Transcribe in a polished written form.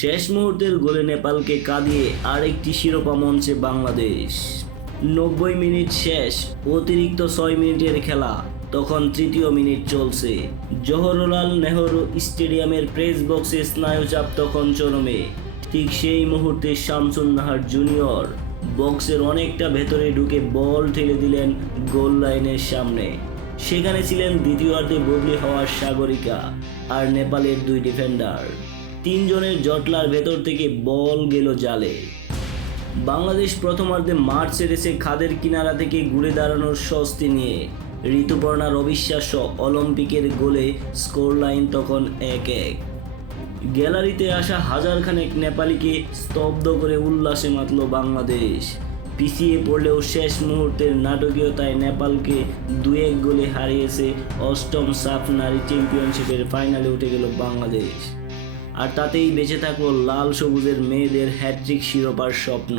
শেষ মুহূর্তের গোলে নেপালকে কাঁদিয়ে আরেকটি শিরোপা মঞ্চে বাংলাদেশ। 90 মিনিট শেষ, অতিরিক্ত 6 মিনিটের খেলা। তখন তৃতীয় মিনিট চলছে। জওহরলাল নেহরু স্টেডিয়ামের প্রেস বক্সে স্নায়ুচাপ তখন চরমে। ঠিক সেই মুহূর্তে শামসুন নাহার জুনিয়র বক্সের অনেকটা ভেতরে ঢুকে বল ঠেলে দিলেন গোল লাইনের সামনে। সেখানে ছিলেন দ্বিতীয়ার্ধে বদলি হওয়ার সাগরিকা আর নেপালের দুই ডিফেন্ডার। তিনজনের জটলার ভেতর থেকে বল গেল জালে। বাংলাদেশ প্রথমার্ধে মাঠ ছেড়েছে খাদের কিনারা থেকে ঘুরে দাঁড়ানোর স্বস্তি নিয়ে। ঋতুপর্ণার অবিশ্বাস্য অলিম্পিকের গোলে স্কোর লাইন তখন 1-1। গ্যালারিতে আসা হাজারখানেক নেপালিকে স্তব্ধ করে উল্লাসে মাতল বাংলাদেশ। পিছিয়ে পড়লেও শেষ মুহূর্তের নাটকীয়তায় নেপালকে 2-1 গোলে হারিয়েছে অষ্টম সাফ নারী চ্যাম্পিয়নশিপের ফাইনালে উঠে গেল বাংলাদেশ। আর তাতেই বেঁচে থাকলো লাল সবুজের মেয়েদের হ্যাট্রিক শিরোপার স্বপ্ন।